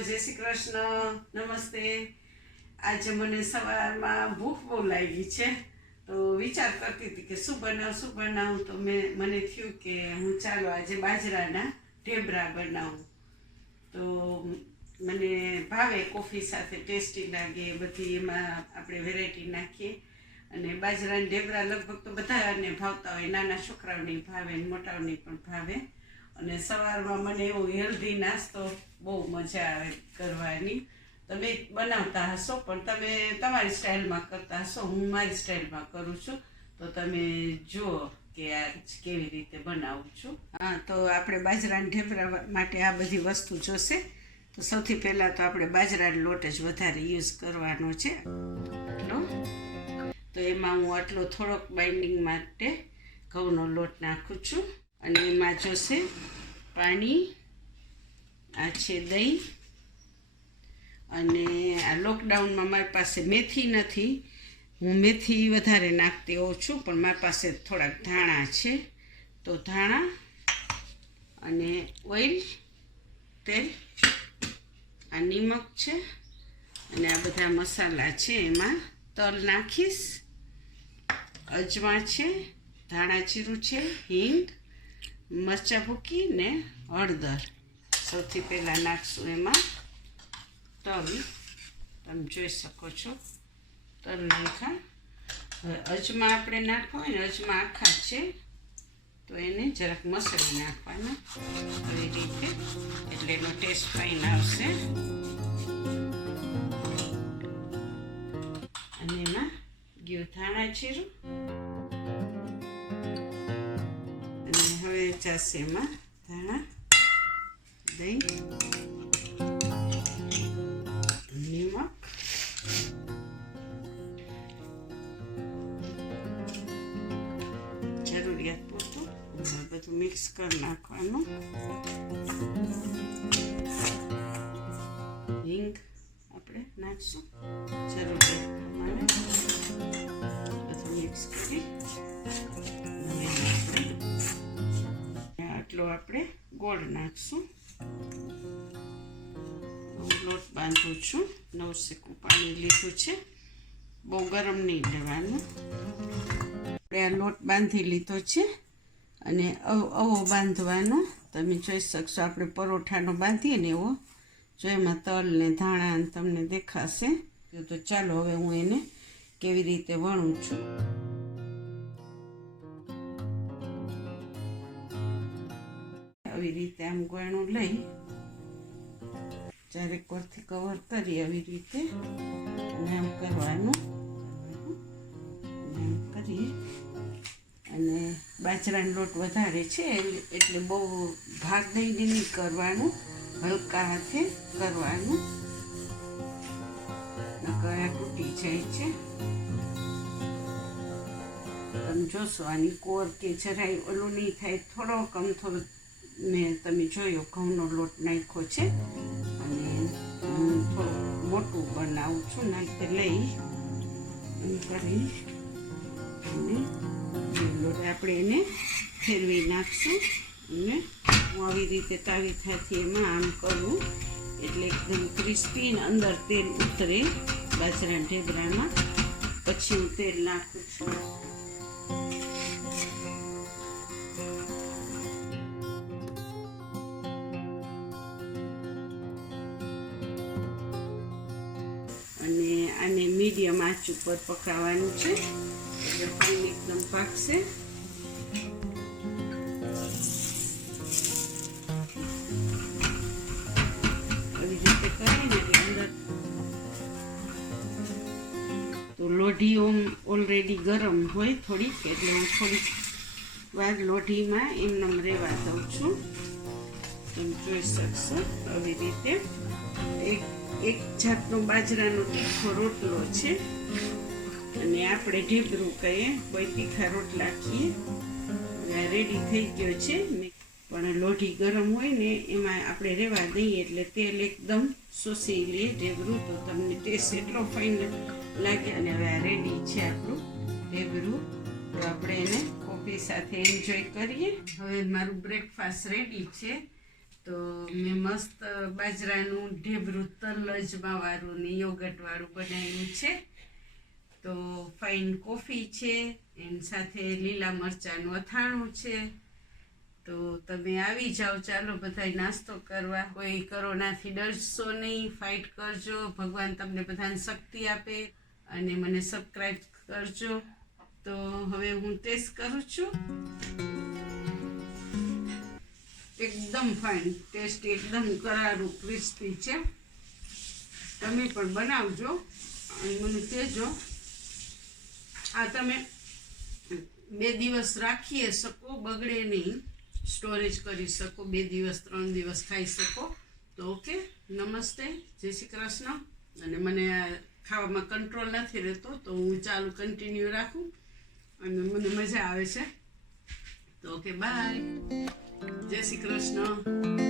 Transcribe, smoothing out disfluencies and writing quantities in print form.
જય શ્રી કૃષ્ણ, નમસ્તે. આજે મને સવારમાં ભૂખ બહુ લાગી છે, તો વિચાર કરતી હતી કે શું બનાવું. તો મને થયું કે હું ચાલો આજે બાજરાના ઢેબરા બનાવું. તો મને ભાવે, કોફી સાથે ટેસ્ટી લાગે, બધી એમાં આપણે વેરાયટી નાખીએ. અને બાજરાના ઢેબરા લગભગ તો બધાને ભાવતા હોય, નાના છોકરાઓને ભાવે, મોટાઓને પણ ભાવે. અને સવારમાં મને એવો હેલ્ધી નાસ્તો બહુ મજા આવે કરવાની. તમે બનાવતા હશો, પણ તમે તમારી સ્ટાઇલમાં કરતા હશો, હું મારી સ્ટાઇલમાં કરું છું. તો તમે જુઓ કે આ કેવી રીતે બનાવું છું. હા, તો આપણે બાજરાના ઢેબરા માટે આ બધી વસ્તુ જોશે. તો સૌથી પહેલાં તો આપણે બાજરાનો લોટ જ વધારે યુઝ કરવાનો છે. તો એમાં હું આટલો થોડોક બાઇન્ડિંગ માટે ઘઉંનો લોટ નાખું છું. અને એમાં જોશે પાણી, આ છે દહીં. અને આ લોકડાઉનમાં મારી પાસે મેથી નથી, હું મેથી વધારે નાખતી હોઉં છું, પણ મારી પાસે થોડાક ધાણા છે. તો ધાણા અને ઓઇલ, તેલ, આ નિમક છે, અને આ બધા મસાલા છે. એમાં તલ નાખીશ, અજમા છે, ધાણા જીરું છે, હિંગ, મરચાં ભૂકી ને હળદર. સૌથી પહેલાં નાખશું એમાં તલ. તમે જોઈ શકો છો તલ નાખા. હવે અજમા આપણે નાખવા હોય ને, અજમા આખા છે તો એને જરાક મસળી નાખવાના આવી રીતે, એટલે એનો ટેસ્ટ ફાઇન આવશે. અને એમાં ગયું ધાણા જીરું. અને હવે જશે એમાં ધાણા, દહીં, નિમક, જરૂરિયાત પૂરતું બધું મિક્સ કરી નાખવાનું. હિંગ આપણે નાખશું જરૂરિયાત પ્રમાણે. બધું મિક્સ કરી આટલો આપણે ગોળ નાખશું. લોટ બાંધું છું, 9 સેકું પાણી લીધું છે, બહુ ગરમ નહીં લેવાનું. આપણે આ લોટ બાંધી લીધો છે અને આવો બાંધવાનો. તમે જોઈ શકશો આપણે પરોઠાનો બાંધીએ ને એવો. જો એમાં તલ ને ધાણા તમને દેખાશે. તો ચાલો હવે હું એને કેવી રીતે વણું છું. આવી રીતે આમ ગોયણું લઈ ચારેક કોરથી કવર કરી આવી રીતે અને આમ કરવાનું. આમ કરીએ. અને બાજરાનો લોટ વધારે છે એટલે બહુ ભાગ દઈને નહીં કરવાનું, હલકા હાથે કરવાનું, નકર આ તૂટી જાય છે. તમે જોશો આની કોર કે જરાય ઓલું નહીં થાય, થોડોક અમથો મેં તમે જોયો ઘઉંનો લોટ નાખ્યો છે. અને હું થોડું મોટું બનાવું છું, નાખી લઈ એમ કરી અને લોટ આપણે એને ફેરવી નાખશું. અને હું આવી રીતે તાવી થાથી એમાં આમ કરું એટલે એકદમ ક્રિસ્પી ને અંદર તેલ ઉતરે બાજરાના ઢેબરામાં. પછી હું તેલ નાખું છું. અને આને મીડિયમ આંચ ઉપર પકાવવાનું છે એટલે ફાઈન એકદમ પાકશે. આવી રીતે કરીને અંદર તો લોઢી ઓલરેડી ગરમ હોય થોડીક, એટલે હું થોડીક વાર લોઢીમાં એમનેમ રહેવા દઉં છું. તમે જોઈ શકશો આવી રીતે એક જાતનો બાજરાનો તીખો રોટલો છે. અને આપણે ઢેબરું કહીએ, કોઈ તીખા રોટલા કહીએ. રેડી થઈ ગયો છે, પણ લોઢી ગરમ હોય ને એમાં આપણે રહેવા દઈએ એટલે તેલ એકદમ શોષી લે ઢેબરું. તો તમને ટેસ્ટ એટલો ફાઇન લાગે. અને હવે આ રેડી છે આપણું ઢેબરું. તો આપણે એને કોફી સાથે એન્જોય કરીએ. હવે મારું બ્રેકફાસ્ટ રેડી છે. તો મેં મસ્ત બાજરાનું ઢેબરું તલ અજમાવાળું ને યોગર્ટવાળું બનાવ્યું છે. તો ફાઇન કોફી છે, એની સાથે લીલા મરચાંનું અથાણું છે. તો તમે આવી જાઓ, ચાલો બધાય નાસ્તો કરવા. કોઈ કોરોનાથી ડરશો નહીં, ફાઇટ કરજો. ભગવાન તમને બધાને શક્તિ આપે અને મને સબસ્ક્રાઈબ કરજો. તો હવે હું ટેસ્ટ કરું છું. એકદમ ફાઇન ટેસ્ટ, એકદમ કરારું ક્રિસ્પી છે. તમે પણ બનાવજો અને મને કહેજો. આ તમે 2 દિવસ રાખી શકો, બગડે નહીં, સ્ટોરેજ કરી શકો, 2 દિવસ 3 દિવસ ખાઈ શકો. તો ઓકે, નમસ્તે, જય શ્રી કૃષ્ણ. અને મને ખાવામાં કંટ્રોલ નથી રહેતો, તો હું ચાલુ કન્ટિન્યુ રાખું અને મને મજા આવે છે. તો ઓકે, બાય, જય શ્રી કૃષ્ણ.